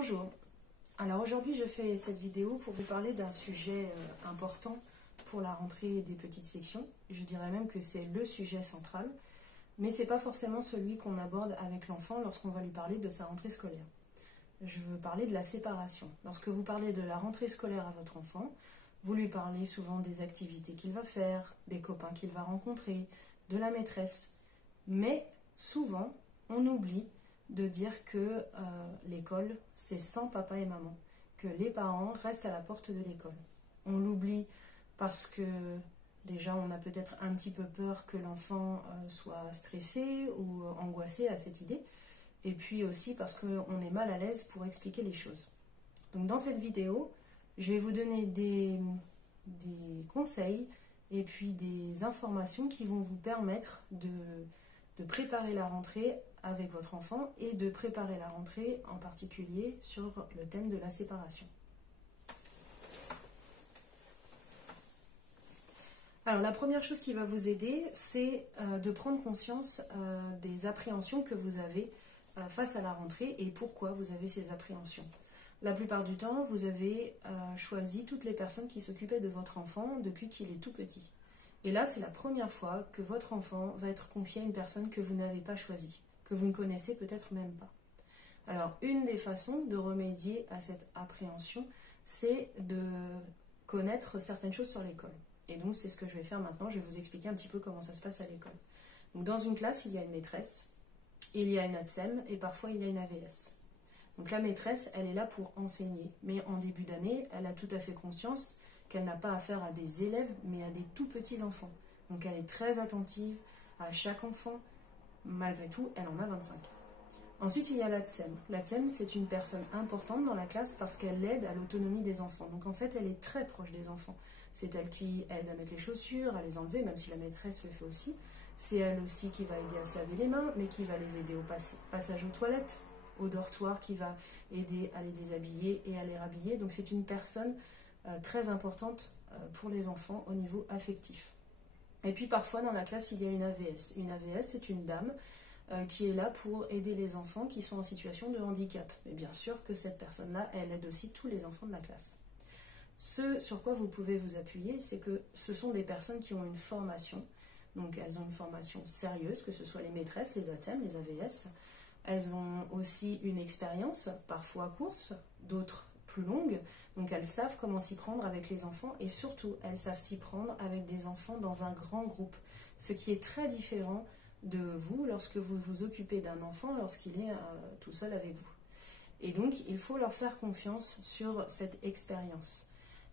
Bonjour, alors aujourd'hui je fais cette vidéo pour vous parler d'un sujet important pour la rentrée des petites sections. Je dirais même que c'est le sujet central, mais ce n'est pas forcément celui qu'on aborde avec l'enfant lorsqu'on va lui parler de sa rentrée scolaire. Je veux parler de la séparation. Lorsque vous parlez de la rentrée scolaire à votre enfant, vous lui parlez souvent des activités qu'il va faire, des copains qu'il va rencontrer, de la maîtresse. Mais souvent, on oublie de dire que l'école, c'est sans papa et maman, que les parents restent à la porte de l'école. On l'oublie parce que déjà, on a peut-être un petit peu peur que l'enfant soit stressé ou angoissé à cette idée, et puis aussi parce qu'on est mal à l'aise pour expliquer les choses. Donc dans cette vidéo, je vais vous donner des conseils et puis des informations qui vont vous permettre de préparer la rentrée avec votre enfant et de préparer la rentrée en particulier sur le thème de la séparation. Alors la première chose qui va vous aider, c'est de prendre conscience des appréhensions que vous avez face à la rentrée et pourquoi vous avez ces appréhensions. La plupart du temps, vous avez choisi toutes les personnes qui s'occupaient de votre enfant depuis qu'il est tout petit. Et là, c'est la première fois que votre enfant va être confié à une personne que vous n'avez pas choisie, que vous ne connaissez peut-être même pas. Alors, une des façons de remédier à cette appréhension, c'est de connaître certaines choses sur l'école. Et donc, c'est ce que je vais faire maintenant. Je vais vous expliquer un petit peu comment ça se passe à l'école. Donc, dans une classe, il y a une maîtresse, il y a une ATSEM et parfois il y a une AVS. Donc, la maîtresse, elle est là pour enseigner. Mais en début d'année, elle a tout à fait conscience qu'elle n'a pas affaire à des élèves, mais à des tout petits enfants. Donc elle est très attentive à chaque enfant. Malgré tout, elle en a 25. Ensuite, il y a l'ATSEM. L'ATSEM, c'est une personne importante dans la classe parce qu'elle aide à l'autonomie des enfants. Donc en fait, elle est très proche des enfants. C'est elle qui aide à mettre les chaussures, à les enlever, même si la maîtresse le fait aussi. C'est elle aussi qui va aider à se laver les mains, mais qui va les aider au passage aux toilettes, au dortoir, qui va aider à les déshabiller et à les rhabiller. Donc c'est une personne très importante pour les enfants au niveau affectif. Et puis parfois dans la classe il y a une AVS. Une AVS, c'est une dame qui est là pour aider les enfants qui sont en situation de handicap. Et bien sûr que cette personne-là, elle aide aussi tous les enfants de la classe. Ce sur quoi vous pouvez vous appuyer, c'est que ce sont des personnes qui ont une formation. Donc elles ont une formation sérieuse, que ce soit les maîtresses, les ATSEM, les AVS. Elles ont aussi une expérience, parfois courte, d'autres plus longues. Donc elles savent comment s'y prendre avec les enfants et surtout elles savent s'y prendre avec des enfants dans un grand groupe. Ce qui est très différent de vous lorsque vous vous occupez d'un enfant lorsqu'il est tout seul avec vous. Et donc il faut leur faire confiance sur cette expérience.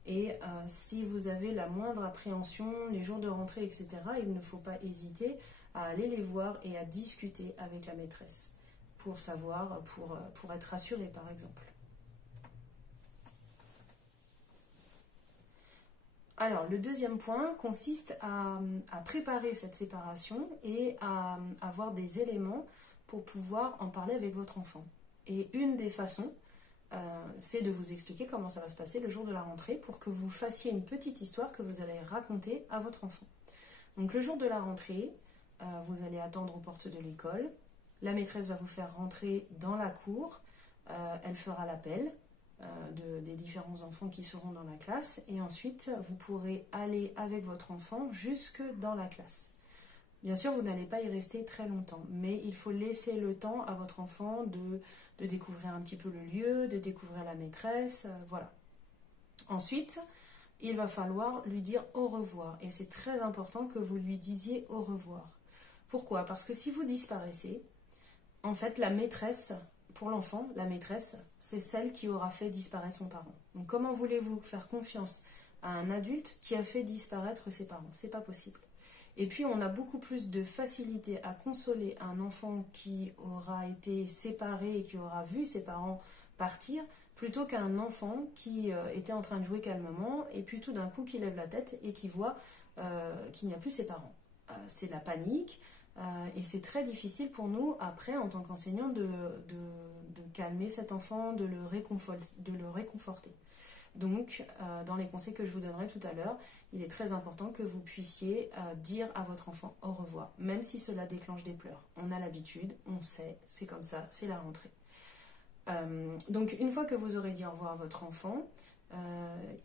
Et si vous avez la moindre appréhension, les jours de rentrée, etc., il ne faut pas hésiter à aller les voir et à discuter avec la maîtresse pour savoir, pour être rassuré par exemple. Alors, le deuxième point consiste à préparer cette séparation et à avoir des éléments pour pouvoir en parler avec votre enfant. Et une des façons, c'est de vous expliquer comment ça va se passer le jour de la rentrée pour que vous fassiez une petite histoire que vous allez raconter à votre enfant. Donc, le jour de la rentrée, vous allez attendre aux portes de l'école. La maîtresse va vous faire rentrer dans la cour. Elle fera l'appel des différents enfants qui seront dans la classe et ensuite vous pourrez aller avec votre enfant jusque dans la classe. Bien sûr, vous n'allez pas y rester très longtemps, mais il faut laisser le temps à votre enfant de découvrir un petit peu le lieu, de découvrir la maîtresse, voilà. Ensuite, il va falloir lui dire au revoir et c'est très important que vous lui disiez au revoir. Pourquoi? Parce que si vous disparaissez, en fait, la maîtresse, pour l'enfant, la maîtresse, c'est celle qui aura fait disparaître son parent. Donc comment voulez-vous faire confiance à un adulte qui a fait disparaître ses parents? C'est pas possible. Et puis on a beaucoup plus de facilité à consoler un enfant qui aura été séparé et qui aura vu ses parents partir, plutôt qu'un enfant qui était en train de jouer calmement et puis tout d'un coup qui lève la tête et qui voit qu'il n'y a plus ses parents. C'est la panique. Et c'est très difficile pour nous, après, en tant qu'enseignant, de calmer cet enfant, de le réconforter. Donc, dans les conseils que je vous donnerai tout à l'heure, il est très important que vous puissiez dire à votre enfant au revoir, même si cela déclenche des pleurs. On a l'habitude, on sait, c'est comme ça, c'est la rentrée. Donc une fois que vous aurez dit au revoir à votre enfant,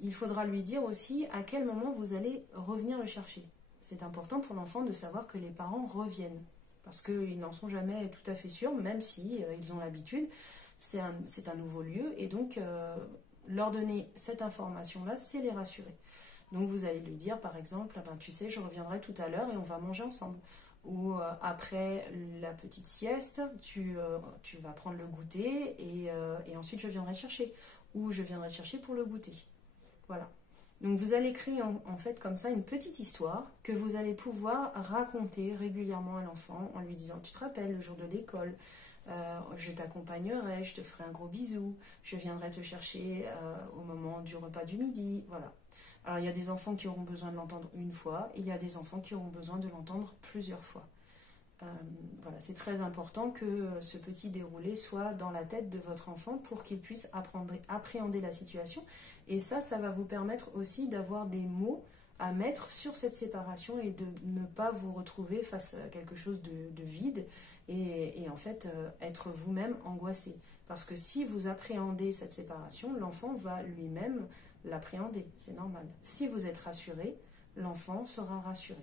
il faudra lui dire aussi à quel moment vous allez revenir le chercher. C'est important pour l'enfant de savoir que les parents reviennent, parce qu'ils n'en sont jamais tout à fait sûrs, même si ils ont l'habitude. C'est un nouveau lieu, et donc leur donner cette information-là, c'est les rassurer. Donc vous allez lui dire par exemple, ah ben, tu sais, je reviendrai tout à l'heure et on va manger ensemble. Ou après la petite sieste, tu vas prendre le goûter et ensuite je viendrai le chercher. Ou je viendrai le chercher pour le goûter. Voilà. Donc vous allez créer en fait comme ça une petite histoire que vous allez pouvoir raconter régulièrement à l'enfant en lui disant, tu te rappelles le jour de l'école, je t'accompagnerai, je te ferai un gros bisou, je viendrai te chercher au moment du repas du midi, voilà. Alors il y a des enfants qui auront besoin de l'entendre une fois, et il y a des enfants qui auront besoin de l'entendre plusieurs fois. Voilà, c'est très important que ce petit déroulé soit dans la tête de votre enfant pour qu'il puisse appréhender la situation. Et ça va vous permettre aussi d'avoir des mots à mettre sur cette séparation et de ne pas vous retrouver face à quelque chose de vide et en fait être vous-même angoissé. Parce que si vous appréhendez cette séparation, l'enfant va lui-même l'appréhender, c'est normal. Si vous êtes rassuré, l'enfant sera rassuré.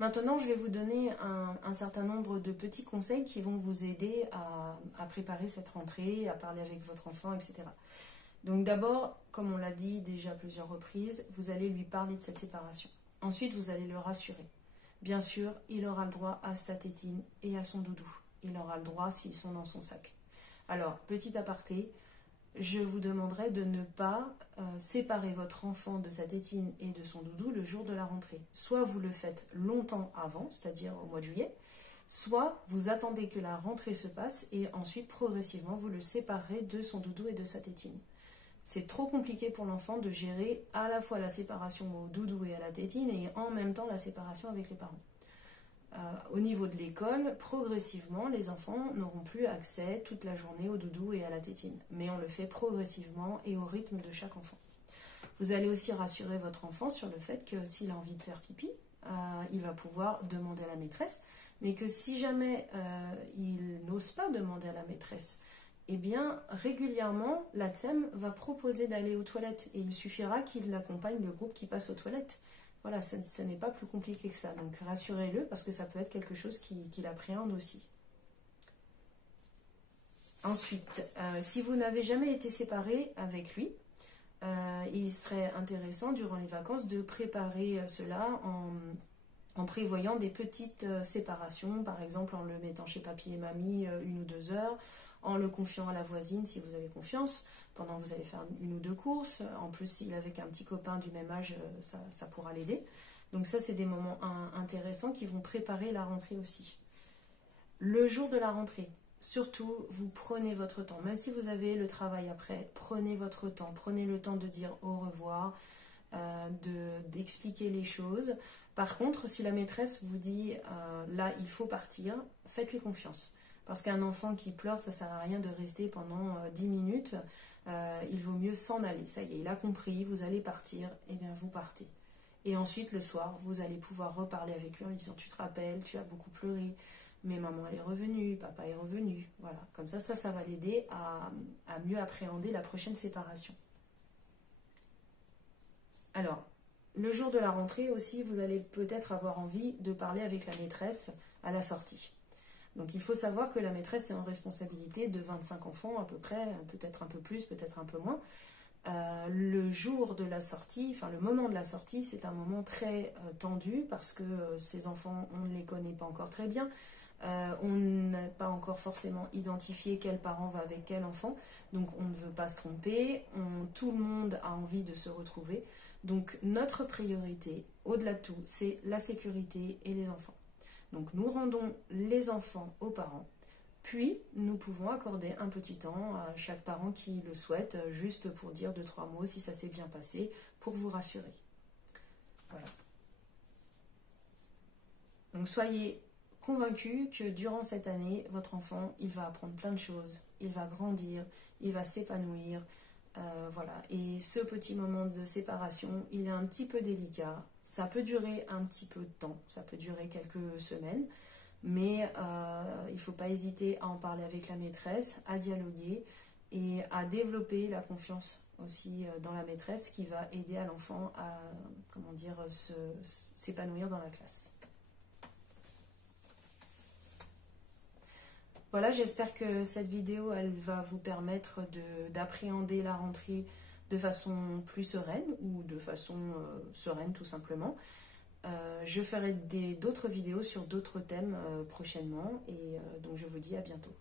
Maintenant, je vais vous donner un certain nombre de petits conseils qui vont vous aider à préparer cette rentrée, à parler avec votre enfant, etc. Donc d'abord, comme on l'a dit déjà à plusieurs reprises, vous allez lui parler de cette séparation. Ensuite, vous allez le rassurer. Bien sûr, il aura le droit à sa tétine et à son doudou. Il aura le droit s'ils sont dans son sac. Alors, petit aparté, je vous demanderai de ne pas séparer votre enfant de sa tétine et de son doudou le jour de la rentrée. Soit vous le faites longtemps avant, c'est-à-dire au mois de juillet, soit vous attendez que la rentrée se passe et ensuite progressivement vous le séparez de son doudou et de sa tétine. C'est trop compliqué pour l'enfant de gérer à la fois la séparation au doudou et à la tétine et en même temps la séparation avec les parents. Au niveau de l'école, progressivement, les enfants n'auront plus accès toute la journée au doudou et à la tétine. Mais on le fait progressivement et au rythme de chaque enfant. Vous allez aussi rassurer votre enfant sur le fait que s'il a envie de faire pipi, il va pouvoir demander à la maîtresse. Mais que si jamais il n'ose pas demander à la maîtresse, eh bien, régulièrement, la TSEM va proposer d'aller aux toilettes. Et il suffira qu'il accompagne le groupe qui passe aux toilettes. Voilà, ce n'est pas plus compliqué que ça. Donc rassurez-le parce que ça peut être quelque chose qu'il appréhende aussi. Ensuite, si vous n'avez jamais été séparé avec lui, il serait intéressant durant les vacances de préparer cela en prévoyant des petites séparations, par exemple en le mettant chez papy et mamie 1 ou 2 heures, en le confiant à la voisine si vous avez confiance, pendant que vous allez faire 1 ou 2 courses. En plus, s'il est avec un petit copain du même âge, ça pourra l'aider. Donc ça, c'est des moments intéressants qui vont préparer la rentrée aussi. Le jour de la rentrée, surtout, vous prenez votre temps. Même si vous avez le travail après, prenez votre temps. Prenez le temps de dire au revoir, d'expliquer les choses. Par contre, si la maîtresse vous dit là, il faut partir, faites-lui confiance. Parce qu'un enfant qui pleure, ça ne sert à rien de rester pendant 10 minutes. Il vaut mieux s'en aller. Ça y est, il a compris, vous allez partir, et bien vous partez. Et ensuite, le soir, vous allez pouvoir reparler avec lui en lui disant, tu te rappelles, tu as beaucoup pleuré, mais maman elle est revenue, papa est revenu. Voilà, comme ça va l'aider à mieux appréhender la prochaine séparation. Alors, le jour de la rentrée aussi, vous allez peut-être avoir envie de parler avec la maîtresse à la sortie. Donc il faut savoir que la maîtresse est en responsabilité de 25 enfants à peu près, peut-être un peu plus, peut-être un peu moins. Le jour de la sortie, enfin le moment de la sortie, c'est un moment très tendu parce que ces enfants, on ne les connaît pas encore très bien. On n'a pas encore forcément identifié quel parent va avec quel enfant. Donc on ne veut pas se tromper, tout le monde a envie de se retrouver. Donc notre priorité, au-delà de tout, c'est la sécurité et les enfants. Donc nous rendons les enfants aux parents, puis nous pouvons accorder un petit temps à chaque parent qui le souhaite, juste pour dire 2-3 mots si ça s'est bien passé, pour vous rassurer. Voilà. Donc soyez convaincus que durant cette année, votre enfant, il va apprendre plein de choses, il va grandir, il va s'épanouir. Voilà. Et ce petit moment de séparation, il est un petit peu délicat. Ça peut durer un petit peu de temps, ça peut durer quelques semaines, mais il ne faut pas hésiter à en parler avec la maîtresse, à dialoguer et à développer la confiance aussi dans la maîtresse, qui va aider à l'enfant à, comment dire, s'épanouir dans la classe. Voilà, j'espère que cette vidéo, elle va vous permettre d'appréhender la rentrée de façon plus sereine, ou de façon sereine tout simplement. Je ferai d'autres vidéos sur d'autres thèmes prochainement, et donc je vous dis à bientôt.